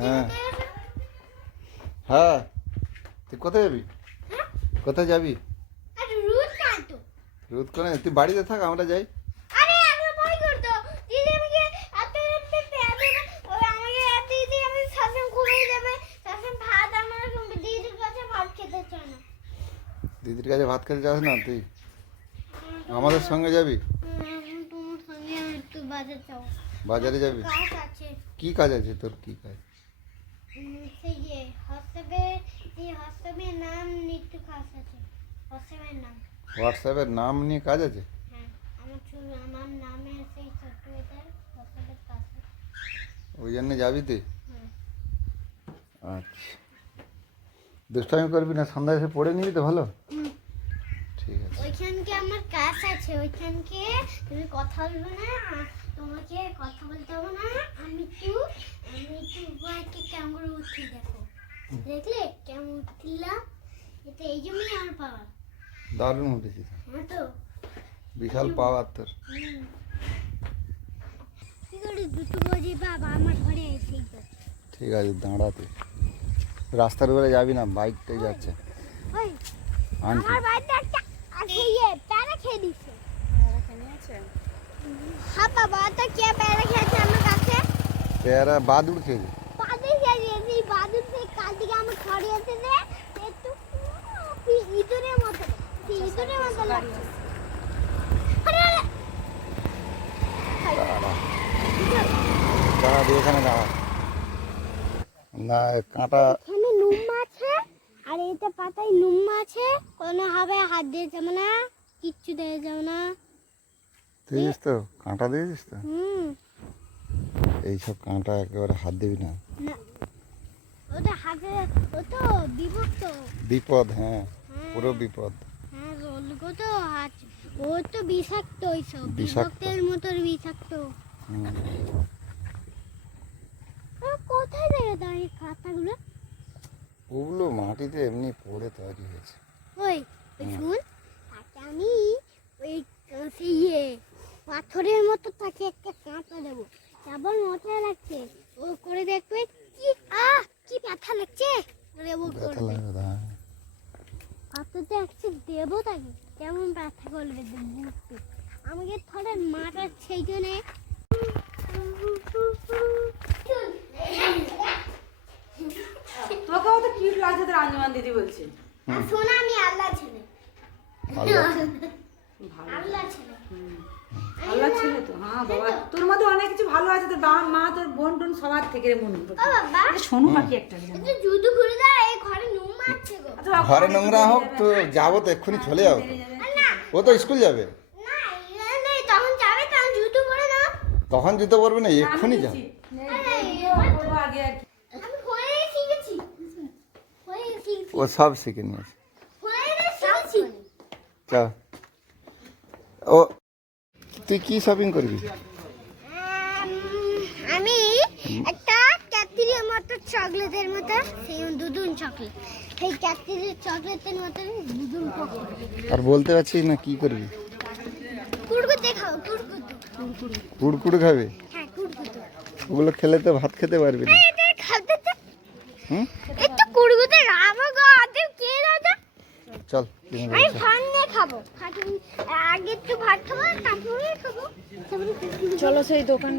হ্যাঁ হ্যাঁ, তুই কোথায় যাবি? কোথায় যাবি? রোদ করে তুই বাড়িতে থাক, আমরা যাই। দিদির কাছে ভাত খেতে যাস না তুই? আমাদের সঙ্গে যাবি? বাজারে যাবি? কি কাজ আছে তোর? কি কাজ? হোয়াটসঅ্যাপের নাম নিয়ে কাজ আছে? ওই জন্য যাবি তুই? আচ্ছা, দুষ্টামি করবি না, সন্ধ্যা এসে পড়ে নিবি তো? ভালো, ঠিক আছে। ওইখানকে আমার কাজ আছে, ওইখানকে তুমি কথা বলবে না, তোমাকে কথা বলতে হবে না। আমি একটু উপায়কে কেমন করে উঠি, দেখো, দেখলে কেমন উঠলাম? এটা এই জন্যই আমার পাওয়ার। দারুণ উঠেছিস। হ্যাঁ তো, বিশাল পাওয়ার তোর। কি করে দুটো বাজে বাবা আমার ঘরে এসেই তো। ঠিক আছে, দাঁড়াতে। রাস্তার উপরে যাবি না, বাইকটাই যাচ্ছে। ওই আনছি। আমার বাড়িতে একটা আছে, ইয়ে প্যারা খেয়ে দিছে। প্যারা খেয়ে নিয়েছে? হ্যাঁ বাবা, তো কে প্যারা খেয়েছে আমার কাছে? পেয়ারা বাদুড় খেয়েছে। বাদুর খেয়েছে, এই বাদুর সেই কাল থেকে আমার ঘরে এসে যে একটু ইঁদুরের মতো, ইঁদুরের মতো লাগছে। আরে আরে, দাঁড়া দিয়ে এখানে দাঁড়া। না, কাঁটা। এখানে নুম আছে, আর এটা পাতায় নুম আছে, কোনো হবে হাত দিয়ে যাবে না, কিচ্ছু দিয়ে যাবে না। দিয়েছিস তো? কাঁটা দিয়েছিস তো? হুম, এইসব কাঁটা একেবারে হাত দিবি না। না ওটা হাতে, ও তো বিভক্ত। বিপদ, হ্যাঁ, পুরো বিপদ। হ্যাঁ, রোলগো তো হাত, ও তো বিষাক্ত, ওইসব বিষাক্ত। বিভক্তের মতো বিষাক্ত। হুম। কোথায় থেকে দাঁড়িয়ে খাতাগুলো? ওগুলো মাটিতে এমনি পড়ে তৈরি হয়েছে। ওই শুন, তাকে আমি ওই সেই ইয়ে পাথরের মতো তাকে একটা কাঁটা দেবো, কেমন মজা লাগছে ও করে দেখবে। কি কি ব্যথা লাগছে, ওরে ও ব্যথা করবে। লাগবে তো, হ্যাঁ। পাথরটা একটু দেবো তাকে, কেমন ব্যথা করবে বুঝতে। আমাকে থরে মাটার সেই জন্যে। তোকেও তো কিউট লাগছে তোর আঞ্জুমান দিদি বলছে। শোনা, আমি আল্লাহ ছেলে, ভালো। ভালো, আল্লাহ ছেলে। আল্লাহ ছিল তো। হ্যাঁ বাবা, তোর মধ্যে অনেক কিছু ভালো আছে, তোর বাবা মা তোর বোন টোন সবার থেকে মনে ও বাবা, শোনো পাখি একটা একটু জুতো খুলে দাও, এই ঘরে নুম আছে গো। ঘরে নোংরা হোক তো যাবো তো, এক্ষুনি চলে যাবো তো। না ও তো স্কুল যাবে। না, নেই, তখন যাবে, তখন জুতো পরে দাও। তখন জুতো পরবে না, এক্ষুনি যাবে। আগে আর কি। আমি হয়ে শিখেছি, ও সব শিখে নিয়েছে। হয়ে শিখেছি। চল। ও, তুই কি শপিং করবি? আমি একটা ক্যাডবেরির মতো চকলেটের মতো, সেই দুধুন চকলেট, সেই ক্যাডবেরির চকলেটের মতো দুধুন পকোড়া। আর বলতে পারছিস না কি করবি? কুড়কুড়ে খাও, কুড়কুড়ে খাবে? হ্যাঁ কুড়কুড়ে। ওগুলো খেলে তো ভাত খেতে পারবি না। এটা খাতে তো হুম, একটু কুড়কুড়ে খাবো গো, আদে কে দাদা? চল কিনে আমি দেবো, চল। ভাত নিয়ে খাবো, আগে একটু ভাত খাবো, তারপরে খাবো। চলো সেই দোকান